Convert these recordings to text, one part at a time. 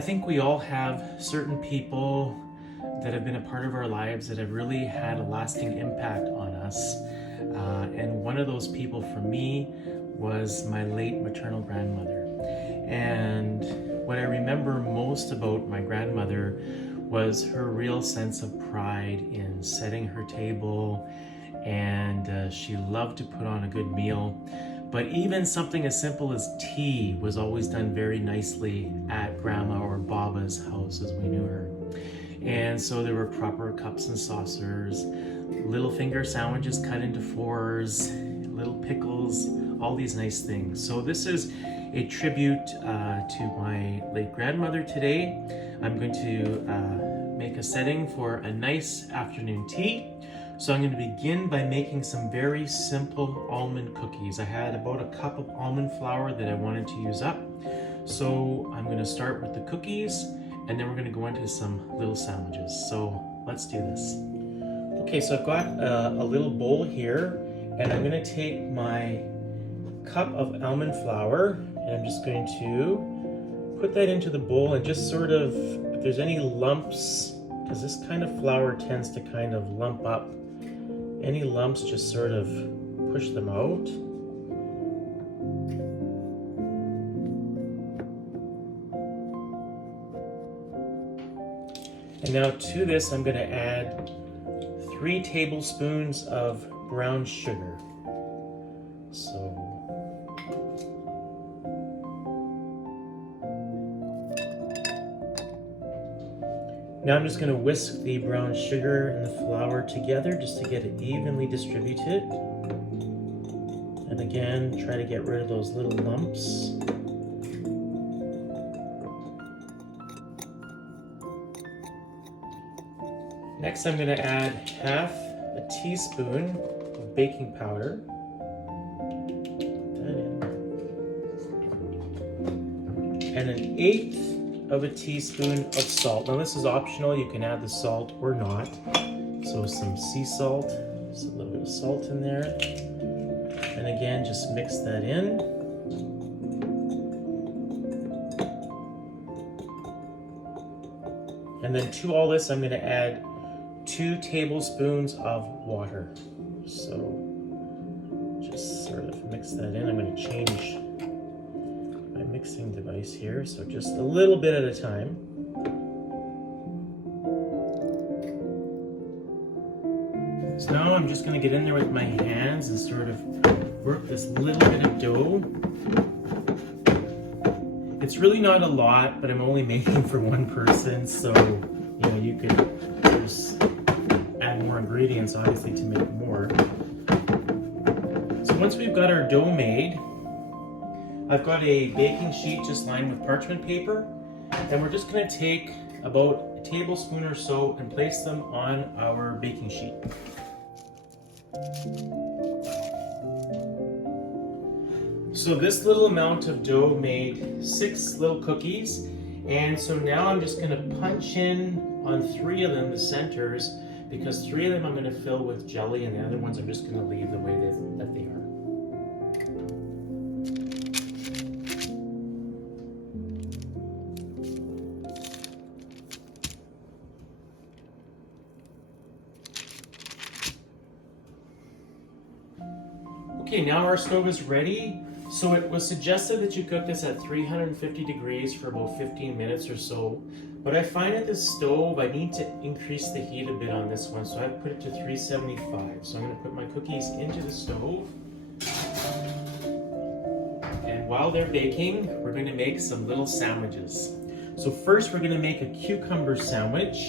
I think we all have certain people that have been a part of our lives that have really had a lasting impact on us. And one of those people for me was my late maternal grandmother. And what I remember most about my grandmother was her real sense of pride in setting her table, and she loved to put on a good meal. But even something as simple as tea was always done very nicely at Grandma or Baba's house, as we knew her. And so there were proper cups and saucers, little finger sandwiches cut into fours, little pickles, all these nice things. So this is a tribute to my late grandmother today. I'm going to make a setting for a nice afternoon tea. So I'm going to begin by making some very simple almond cookies. I had about a cup of almond flour that I wanted to use up. So I'm going to start with the cookies, and then we're going to go into some little sandwiches. So let's do this. Okay, so I've got a little bowl here, and I'm going to take my cup of almond flour, and I'm just going to put that into the bowl and just sort of, if there's any lumps, because this kind of flour tends to kind of lump up, any lumps, just sort of push them out. And now to this, I'm going to add 3 tablespoons of brown sugar. So now I'm just going to whisk the brown sugar and the flour together just to get it evenly distributed. And again, try to get rid of those little lumps. Next, I'm going to add half a teaspoon of baking powder. Put that in. And 1/8 of a teaspoon of salt. Now this is optional, you can add the salt or not. So some sea salt, just a little bit of salt in there. And again, just mix that in. And then to all this, I'm going to add 2 tablespoons of water. So just sort of mix that in. I'm going to change my mixing device here, so just a little bit at a time. So now I'm just going to get in there with my hands and sort of work this little bit of dough. It's really not a lot, but I'm only making for one person, so you know, you could just add more ingredients obviously to make more. So once we've got our dough made, I've got a baking sheet just lined with parchment paper, and we're just going to take about a tablespoon or so and place them on our baking sheet. So this little amount of dough made 6 little cookies, and so now I'm just going to punch in on 3 of them, the centers, because 3 of them I'm going to fill with jelly, and the other ones I'm just going to leave the way that they are. Okay, now our stove is ready. So it was suggested that you cook this at 350 degrees for about 15 minutes or so. But I find at this stove, I need to increase the heat a bit on this one. So I've put it to 375. So I'm going to put my cookies into the stove. And while they're baking, we're going to make some little sandwiches. So first we're going to make a cucumber sandwich.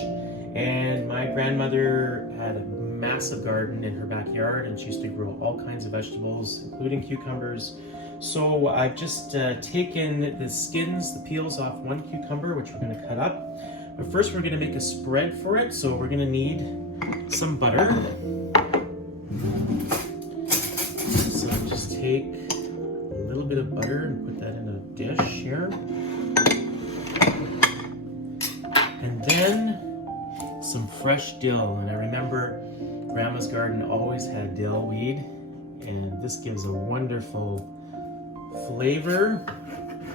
And my grandmother had a massive garden in her backyard, and she used to grow all kinds of vegetables, including cucumbers. So I've just taken the skins, the peels off one cucumber, which we're going to cut up. But first we're going to make a spread for it. So we're going to need some butter. So just take a little bit of butter and put that in a dish here. And then some fresh dill. And I remember Grandma's garden always had dill weed, and this gives a wonderful flavor.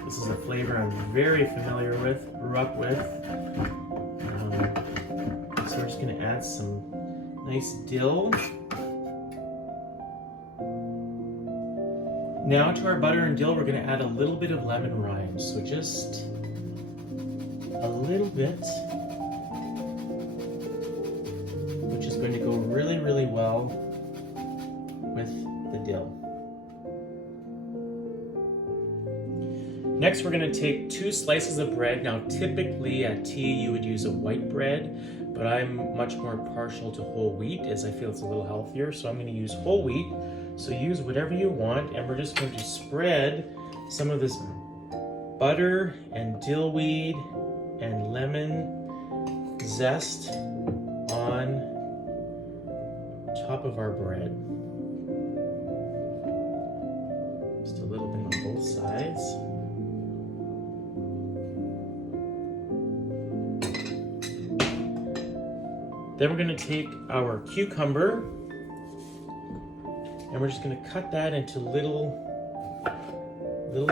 This is a flavor I'm very familiar with, grew up with. So we're just gonna add some nice dill. Now to our butter and dill, we're gonna add a little bit of lemon rind. So just a little bit, which is going to go really, really well with the dill. Next, we're gonna take 2 slices of bread. Now, typically at tea, you would use a white bread, but I'm much more partial to whole wheat as I feel it's a little healthier. So I'm gonna use whole wheat. So use whatever you want, and we're just going to spread some of this butter and dill weed and lemon zest on top of our bread. Just a little bit on both sides. Then we're going to take our cucumber and we're just going to cut that into little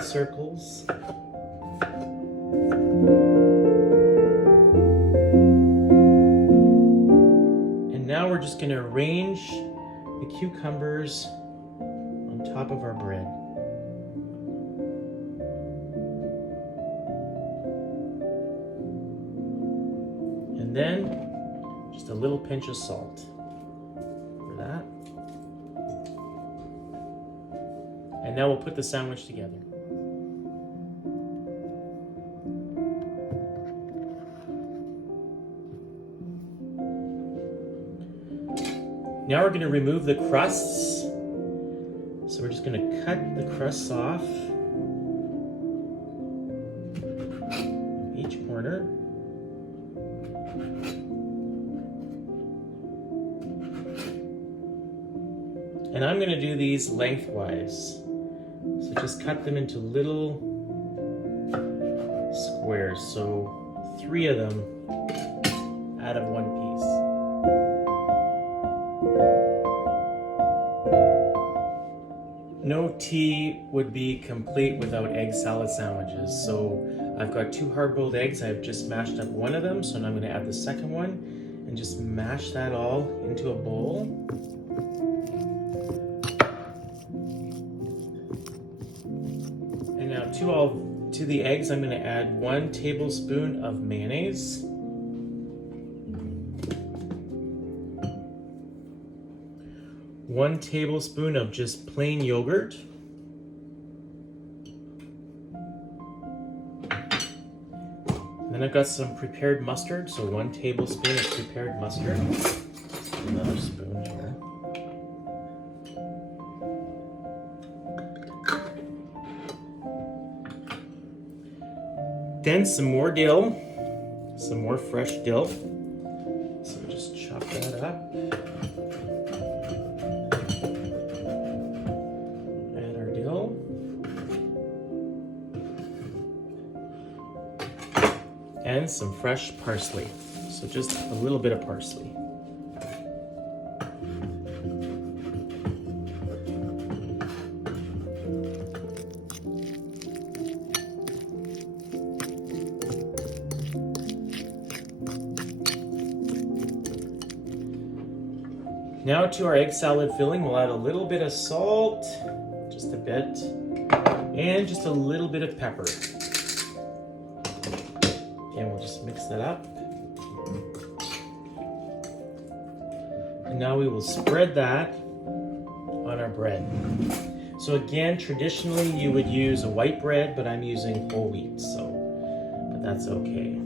circles. And now we're just going to arrange the cucumbers on top of our bread. And then just a little pinch of salt for that. And now we'll put the sandwich together. Now we're going to remove the crusts. So we're just going to cut the crusts off each corner. And I'm going to do these lengthwise. So just cut them into little squares. So 3 of them out of 1 piece. No tea would be complete without egg salad sandwiches. So I've got 2 hard-boiled eggs. I've just mashed up 1 of them. So now I'm going to add the second one and just mash that all into a bowl. And now to the eggs, I'm going to add 1 tablespoon of mayonnaise. 1 tablespoon of just plain yogurt. And then I've got some prepared mustard, so 1 tablespoon of prepared mustard. Another spoon here. Then some more dill, some more fresh dill. So we'll just chop that up. Add our dill. And some fresh parsley. So just a little bit of parsley. Now to our egg salad filling, we'll add a little bit of salt, just a bit, and just a little bit of pepper. And we'll just mix that up. And now we will spread that on our bread. So again, traditionally you would use a white bread, but I'm using whole wheat, but that's okay.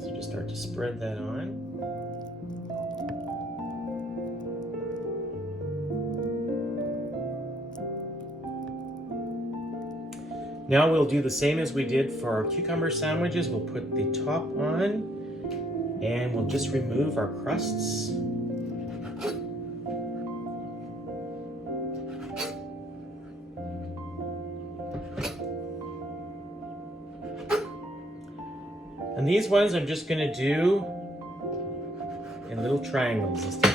So just start to spread that on. Now we'll do the same as we did for our cucumber sandwiches. We'll put the top on and we'll just remove our crusts. And these ones I'm just going to do in little triangles this time.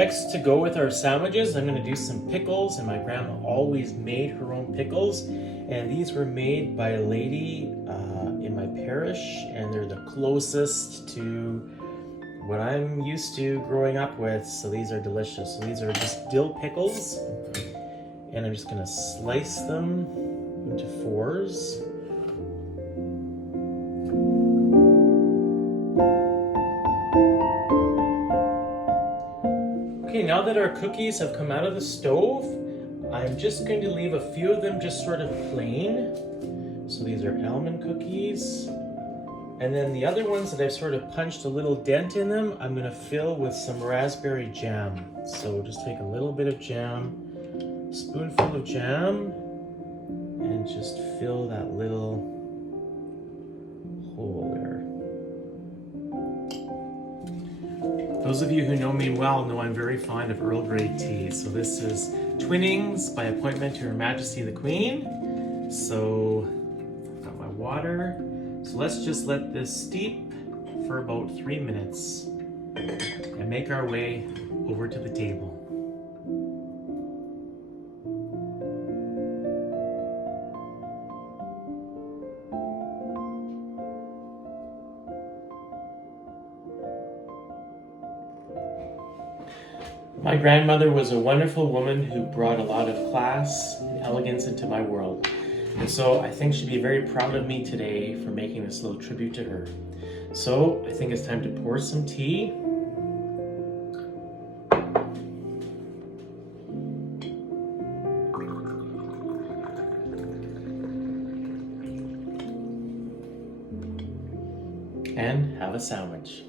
Next, to go with our sandwiches, I'm going to do some pickles, and my grandma always made her own pickles, and these were made by a lady in my parish, and they're the closest to what I'm used to growing up with, so these are delicious. So these are just dill pickles, and I'm just going to slice them into fours. Okay, now that our cookies have come out of the stove, I'm just going to leave a few of them just sort of plain. So these are almond cookies. And then the other ones that I've sort of punched a little dent in them, I'm going to fill with some raspberry jam. So just take a little bit of jam, a spoonful of jam, and just fill that little hole there. Those of you who know me well know I'm very fond of Earl Grey tea. So this is Twinings by appointment to Her Majesty the Queen. So I've got my water. So let's just let this steep for about 3 minutes and make our way over to the table. My grandmother was a wonderful woman who brought a lot of class and elegance into my world. And so I think she'd be very proud of me today for making this little tribute to her. So I think it's time to pour some tea. And have a sandwich.